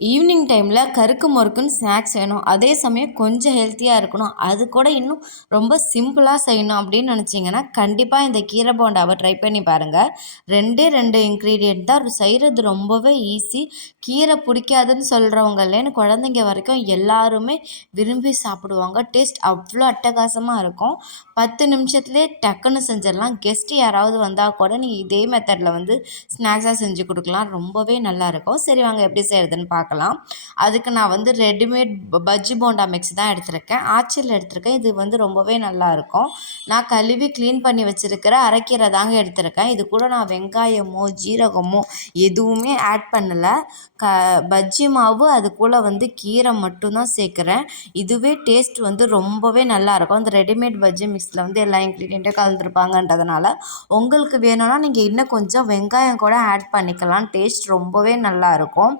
Evening டைமில் கருக்கு முறுக்குன்னு snacks வேணும். அதே சமயம் கொஞ்சம் ஹெல்த்தியாக இருக்கணும். அது கூட இன்னும் ரொம்ப சிம்பிளாக செய்யணும் அப்படின்னு நினச்சிங்கன்னா கண்டிப்பாக இந்த கீரை போண்டாவை ட்ரை பண்ணி பாருங்கள் ரெண்டே ரெண்டு இன்க்ரீடியண்ட் தான். செய்கிறது ரொம்பவே ஈஸி கீரை பிடிக்காதுன்னு சொல்கிறவங்கலேன்னு குழந்தைங்க வரைக்கும் எல்லாருமே விரும்பி சாப்பிடுவாங்க. டேஸ்ட் அவ்வளோ அட்டகாசமாக இருக்கும். பத்து நிமிஷத்துலேயே டக்குன்னு செஞ்சிடலாம். கெஸ்ட்டு யாராவது வந்தால் கூட நீங்கள் இதே மெத்தடில் வந்து ஸ்நாக்ஸாக செஞ்சு கொடுக்கலாம். ரொம்பவே நல்லாயிருக்கும் சரி வாங்க எப்படி செய்கிறதுன்னு பார்க்கலாம் பார்க்கலாம். அதுக்கு நான் வந்து ரெடிமேட் பஜ்ஜி போண்டா மிக்ஸ் தான் எடுத்திருக்கேன். ஆச்சியில் எடுத்திருக்கேன். இது வந்து ரொம்பவே நல்லாயிருக்கும் நான் கழுவி க்ளீன் பண்ணி வச்சுருக்கிற அரைக்கீரை தாங்க எடுத்திருக்கேன். இது கூட நான் வெங்காயமோ ஜீரகமோ எதுவுமே ஆட் பண்ணலை. க பஜ்ஜி மாவு அது கூட வந்து கீரை மட்டும்தான் சேர்க்குறேன். இதுவே டேஸ்ட் வந்து ரொம்பவே நல்லாயிருக்கும் அந்த ரெடிமேட் பஜ்ஜி மிக்ஸில் வந்து எல்லா இன்க்ரீடியண்ட்டும் கலந்துருப்பாங்கன்றதுனால உங்களுக்கு வேணும்னா நீங்கள் இன்னும் கொஞ்சம் வெங்காயம் கூட ஆட் பண்ணிக்கலாம். டேஸ்ட் ரொம்பவே நல்லாயிருக்கும்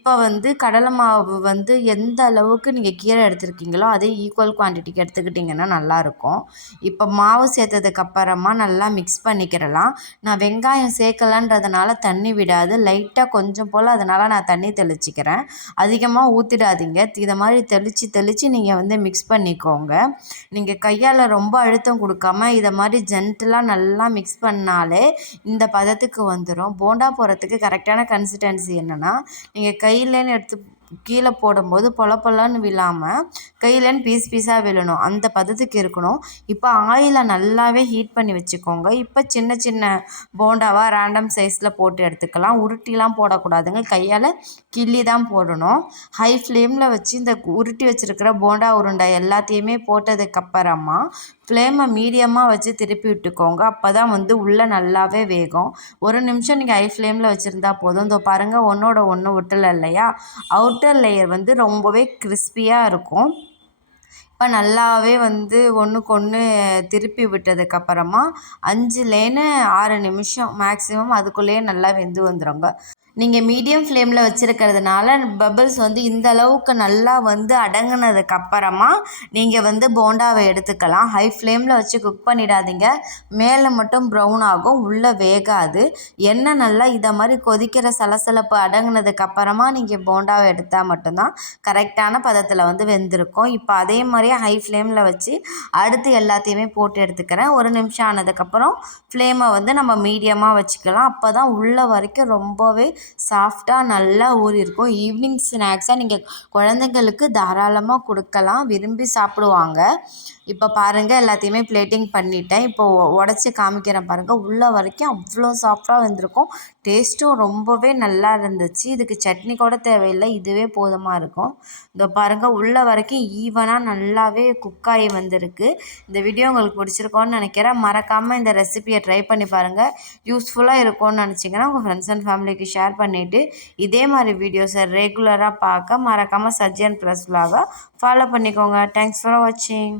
இப்போ வந்து கடலை மாவு வந்து எந்த அளவுக்கு நீங்கள் கீரை எடுத்திருக்கீங்களோ அதே ஈக்குவல் குவான்டிட்டிக்கு எடுத்துக்கிட்டிங்கன்னா நல்லாயிருக்கும் இப்போ மாவு சேர்த்ததுக்கப்புறமா நல்லா மிக்ஸ் பண்ணிக்கிறலாம் நான் வெங்காயம் சேர்க்கலன்றதுனால தண்ணி விடாது. லைட்டாக கொஞ்சம் போல் அதனால் நான் தண்ணி தெளிச்சிக்கிறேன். அதிகமாக ஊற்றிடாதீங்க இதை மாதிரி தெளித்து தெளித்து நீங்கள் வந்து மிக்ஸ் பண்ணிக்கோங்க. நீங்கள் கையால் ரொம்ப அழுத்தம் கொடுக்காம இதை மாதிரி ஜென்டலாக நல்லா மிக்ஸ் பண்ணாலே இந்த பதத்துக்கு வந்துடும் போண்டா போகிறதுக்கு கரெக்டான கன்சிஸ்டன்சி என்னென்னா நீங்கள் கையிலேன்னு எடுத்து கீழே போடும்போது பொல பொலன்னு விழாமல் கையிலேன்னு பீஸ் பீஸாக விழணும். அந்த பதத்துக்கு இருக்கணும். இப்போ ஆயிலை நல்லாவே ஹீட் பண்ணி வச்சுக்கோங்க. இப்போ சின்ன சின்ன போண்டாவாக ரேண்டம் சைஸில் போட்டு எடுத்துக்கலாம். உருட்டிலாம் போடக்கூடாதுங்க. கையால் கிள்ளி தான் போடணும். ஹை ஃப்ளேமில் வச்சு இந்த உருட்டி வச்சுருக்கிற போண்டா உருண்டை எல்லாத்தையுமே போட்டதுக்கப்புறமா ஃப்ளேமை மீடியமாக வச்சு திருப்பி விட்டுக்கோங்க. அப்போ தான் வந்து உள்ளே நல்லாவே வேகும். ஒரு நிமிஷம் நீங்கள் ஹை ஃப்ளேமில் வச்சுருந்தா போதும். இதோ பாருங்கள் ஒன்றோட ஒன்று விட்டல இல்லையா? அவுட்டர் லேயர் வந்து ரொம்பவே கிறிஸ்பியாக இருக்கும். இப்போ நல்லாவே வந்து ஒன்றுக்கு ஒன்று திருப்பி விட்டதுக்கப்புறமா அஞ்சுலேன்னு ஆறு நிமிஷம் மேக்ஸிமம் அதுக்குள்ளேயே நல்லா வெந்து வந்துடுங்க நீங்கள் மீடியம் ஃப்ளேமில் வச்சுருக்கிறதுனால பபிள்ஸ் வந்து இந்த அளவுக்கு நல்லா வந்து அடங்கினதுக்கு அப்புறமா நீங்கள் வந்து போண்டாவை எடுத்துக்கலாம். ஹை ஃப்ளேமில் வச்சு குக் பண்ணிடாதீங்க. மேலே மட்டும் ப்ரௌன் ஆகும் உள்ளே வேகாது. எண்ணெய் நல்லா இதை மாதிரி கொதிக்கிற சலசலப்பு அடங்கினதுக்கு அப்புறமா நீங்கள் போண்டாவை எடுத்தால் மட்டும்தான் கரெக்டான பதத்தில் வந்து வெந்திருக்கும். இப்போ அதே மாதிரியே ஹை ஃப்ளேமில் வச்சு அடுத்து எல்லாத்தையுமே போட்டு எடுத்துக்கிறேன். ஒரு நிமிஷம் ஆனதுக்கப்புறம் ஃப்ளேமை வந்து நம்ம மீடியமாக வச்சுக்கலாம். அப்போ தான் உள்ள வரைக்கும் ரொம்பவே சாஃப்டாக நல்லா ஊறியிருக்கும். ஈவினிங் ஸ்நாக்ஸாக நீங்கள் குழந்தைங்களுக்கு தாராளமாக கொடுக்கலாம். விரும்பி சாப்பிடுவாங்க. இப்போ பாருங்கள் எல்லாத்தையுமே பிளேட்டிங் பண்ணிட்டேன். இப்போ உடச்சி காமிக்கிறேன் பாருங்கள் உள்ளே வரைக்கும் அவ்வளோ சாஃப்டாக வந்திருக்கும். டேஸ்ட்டும் ரொம்பவே நல்லா இருந்துச்சு. இதுக்கு சட்னி கூட தேவையில்லை. இதுவே போதுமாக இருக்கும். இதோ பாருங்கள் உள்ளே வரைக்கும் ஈவனாக நல்லாவே குக்காகி வந்திருக்கு. இந்த வீடியோ உங்களுக்கு பிடிச்சிருக்கோன்னு நினைக்கிறேன். மறக்காமல் இந்த ரெசிபியை ட்ரை பண்ணி பாருங்கள் யூஸ்ஃபுல்லாக இருக்கும்னு நினச்சிங்கன்னா உங்கள் ஃப்ரெண்ட்ஸ் அண்ட் ஃபேமிலிக்கு ஷேர் ஷேர் பண்ணிவிட்டு இதே மாதிரி வீடியோஸை ரெகுலராக பார்க்க மறக்காமல் சஜ்ஜன் ப்ளஸ் விலாக ஃபாலோ பண்ணிக்கோங்க. தேங்க்ஸ் ஃபார் வாட்சிங்